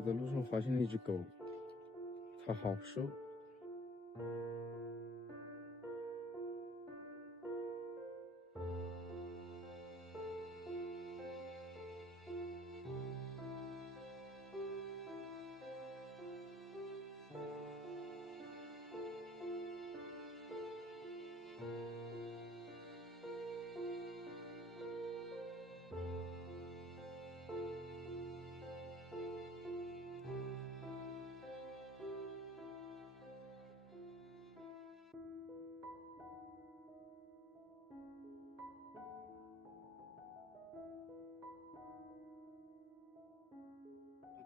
我在路上发现了一只狗，它好瘦。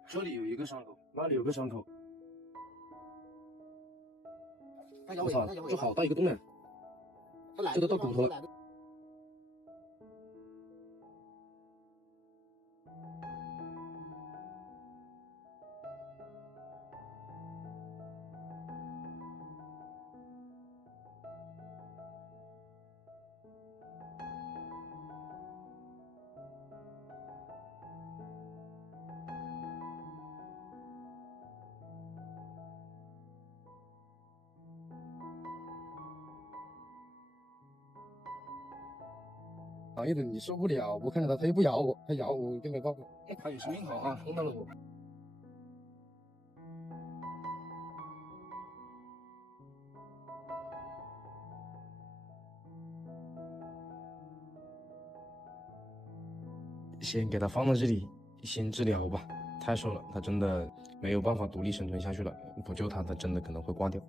这里有一个伤口，那里有个伤口。我操，这好大一个洞啊！这都到骨头了。行业的你受不了，我看着他又不咬我，他咬我就没办法。他也是命好啊，碰到了我。先给他放在这里，先治疗吧。太瘦了，他真的没有办法独立生存下去了，不救他，他真的可能会挂掉。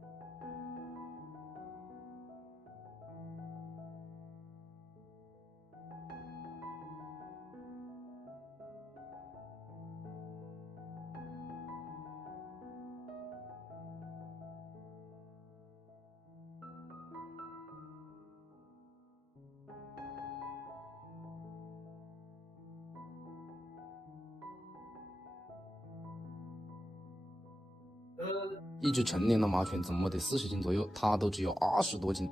一只成年的马犬怎么得40斤左右，它都只有20多斤。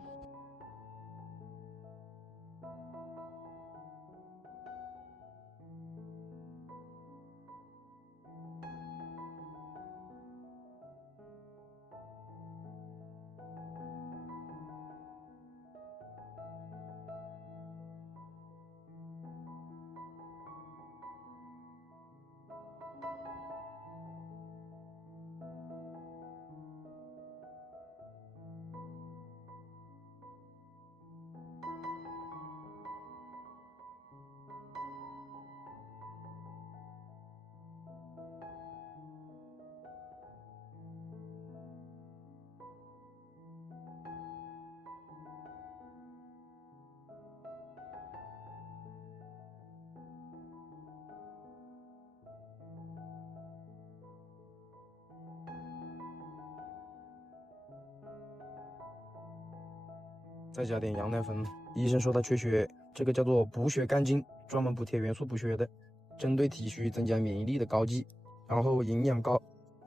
再加点羊奶粉，医生说他缺血，这个叫做补血干精，专门补铁元素补血的，针对体虚增加免疫力的膏剂，然后营养高。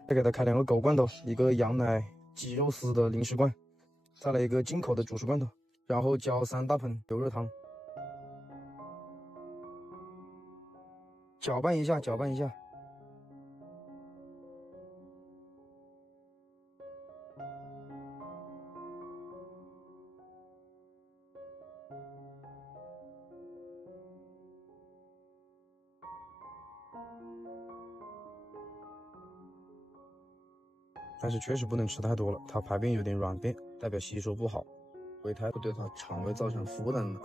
再给他开2个狗罐头，一个羊奶鸡肉丝的零食罐，再来一个进口的主食罐头，然后浇3大盆牛热汤，搅拌一下，搅拌一下。但是确实不能吃太多了，它排便有点软便，代表吸收不好，会太对它肠胃造成负担了。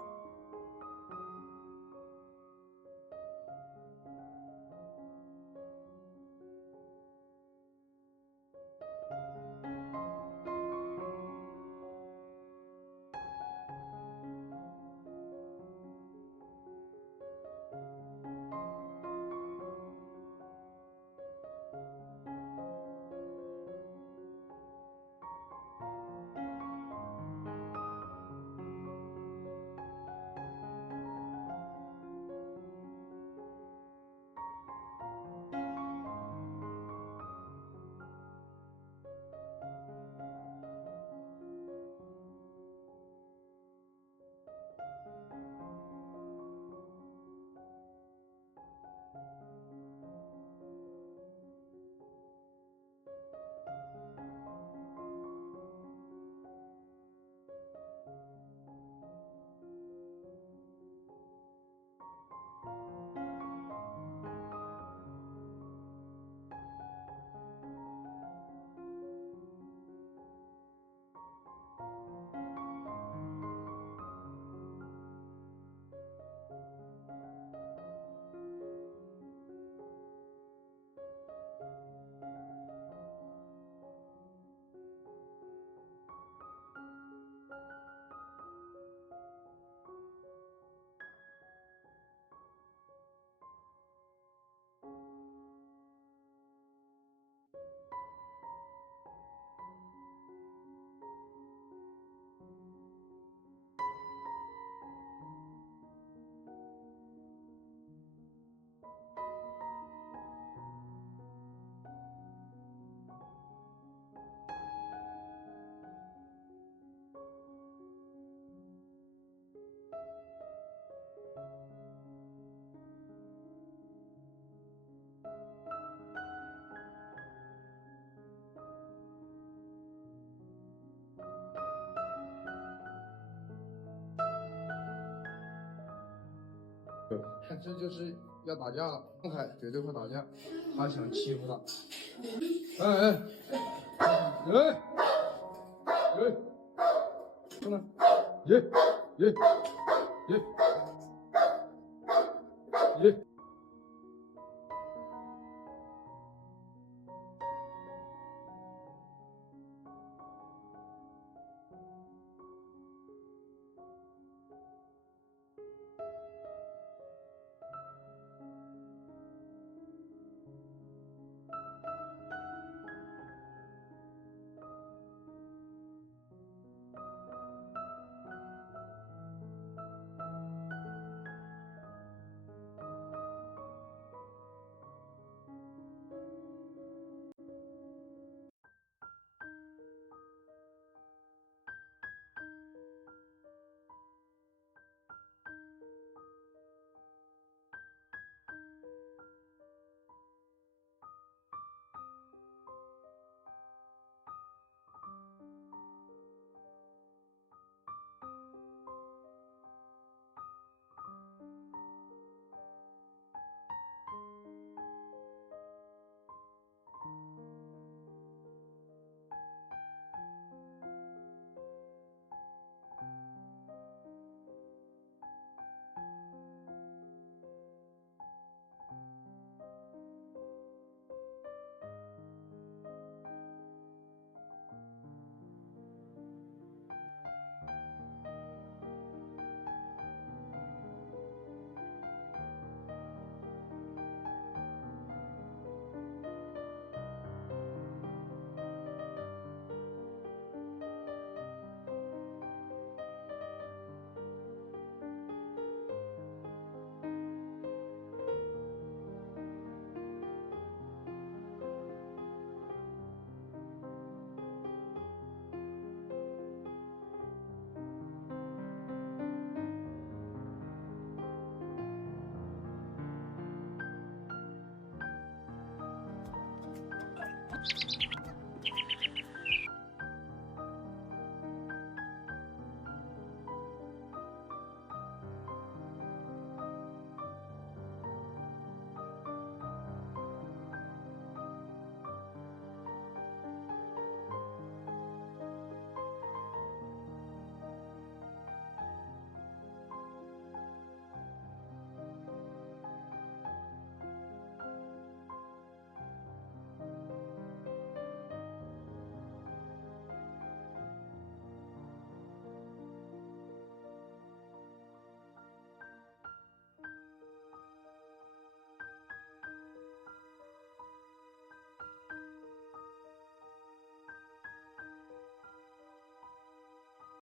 这就是要打架了，东海绝对会打架，他想欺负他。哎，什么？耶耶耶耶！